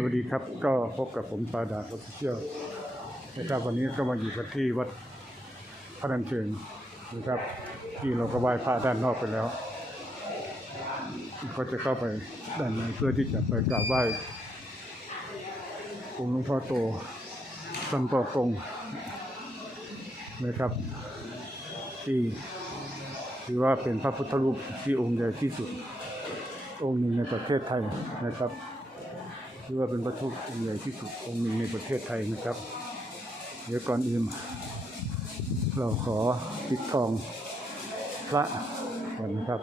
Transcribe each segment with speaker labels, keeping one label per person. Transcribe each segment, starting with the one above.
Speaker 1: สวัสดีครับก็พบกับผมปาดาออฟิเชียลนะครับวันนี้ก็มาอยู่กันที่วัดพระนันเชิงนะครับ ที่เราก็ไหว้พระด้านนอกไปแล้ว ก็จะเข้าไปด้านในเพื่อที่จะไปกราบไหว้องค์หลวงพ่อโตสัมปอกงนะครับ ที่ถือว่าเป็นพระพุทธรูปที่องค์ใหญ่ที่สุด องค์หนึ่งในประเทศไทยนะครับ ถือว่าเป็นพระพุทธองค์ใหญ่ที่สุดองค์หนึ่งในประเทศไทยนะครับ เดี๋ยวก่อนอื่น เราขอปิดทองพระก่อนนะครับ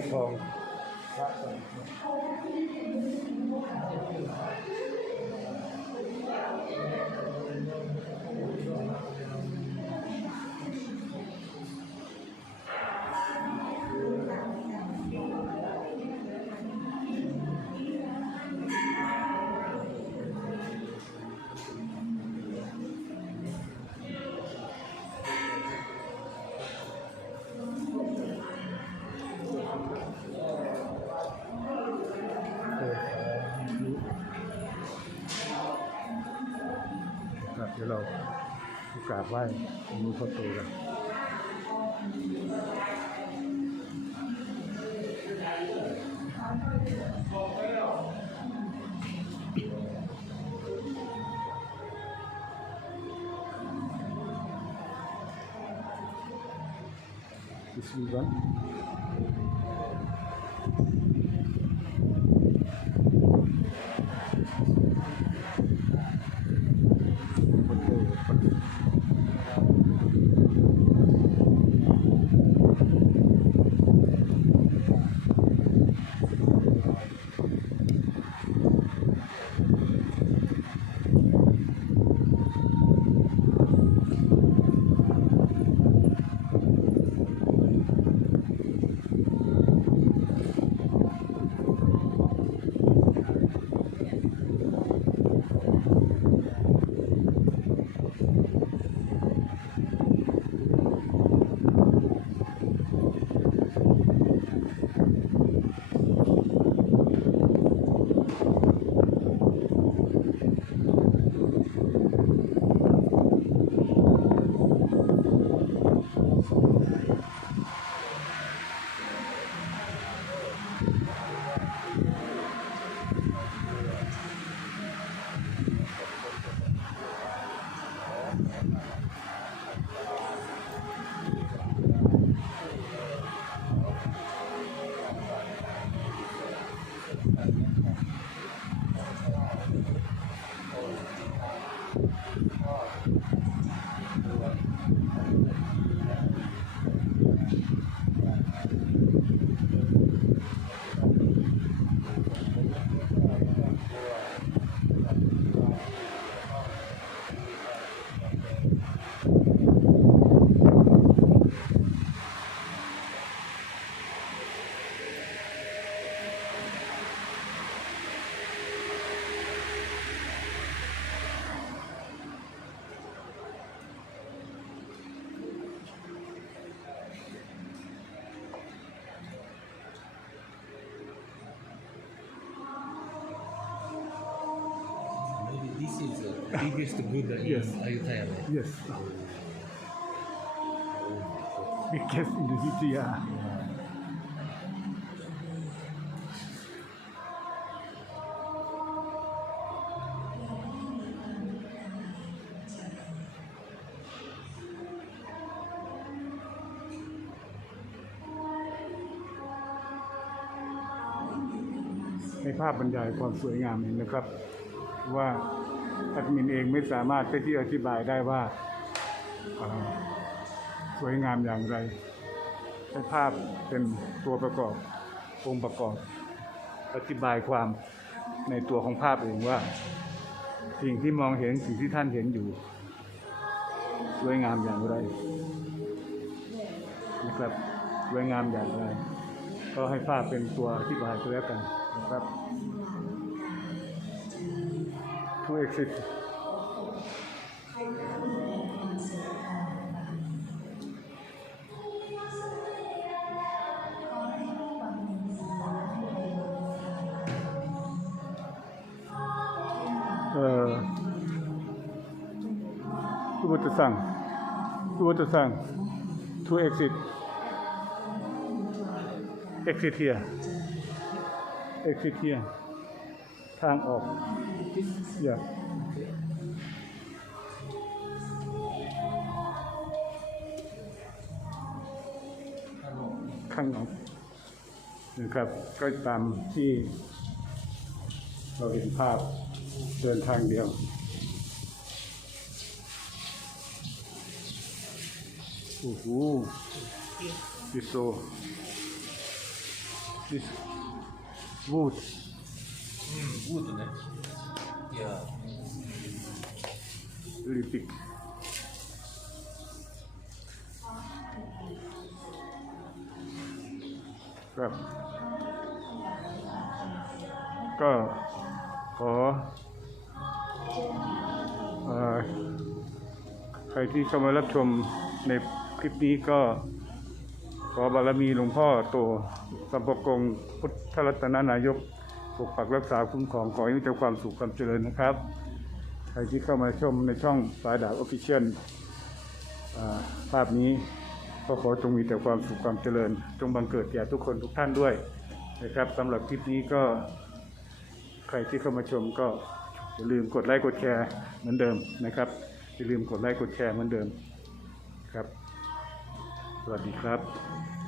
Speaker 1: ปิดทอง ดี๋ยวเรากราบไหว้องค์หลวงพ่อโตกัน This is one.
Speaker 2: Maybe biggest Buddha in
Speaker 1: Yes.
Speaker 2: Ayutthaya. right?
Speaker 1: Yes. Biggest in the city, yeah. ในภาพบรรยายความสวยงามเองนะครับ ว่า แอดมินเองไม่สามารถที่อธิบายได้ว่าสวยงามอย่างไรให้ภาพเป็นตัวประกอบองค์ประกอบ อธิบายความในตัวของภาพเองว่า สิ่งที่มองเห็นสิ่งที่ท่านเห็นอยู่ สวยงามอย่างไรนะครับสวยงามอย่างไร ก็ให้ภาพเป็นตัวอธิบายก็แล้วกันนะครับ to exit เอ่อผู้บุตรสั่งผู้บุตรสั่ง to exit exit here exit here ทางออกอย่าข้างนอกนะครับ ก็ตามที่เราเห็นภาพเดินทางเดียวโอ้โห this so this wood
Speaker 2: Mm, good, ne? Yeah.
Speaker 1: very big ครับก็ขอใครที่เข้ามารับชมในคลิปนี้ก็ขอบารมีหลวงพ่อโตสัมปกงพุทธรัตนนายก ปกปักรักษาคุ้มครองขอให้มีแต่ความสุขความเจริญนะครับ ใครที่เข้ามาชมในช่องสายดาบออฟฟิเชียลภาพนี้ก็ขอจงมีแต่ความสุขความเจริญ จงบังเกิดแก่ทุกคนทุกท่านด้วยนะครับสำหรับคลิปนี้ก็ใครที่เข้ามาชมก็อย่าลืมกดไลค์กดแชร์เหมือนเดิมนะครับอย่าลืมกดไลค์กดแชร์เหมือนเดิมครับ สวัสดีครับ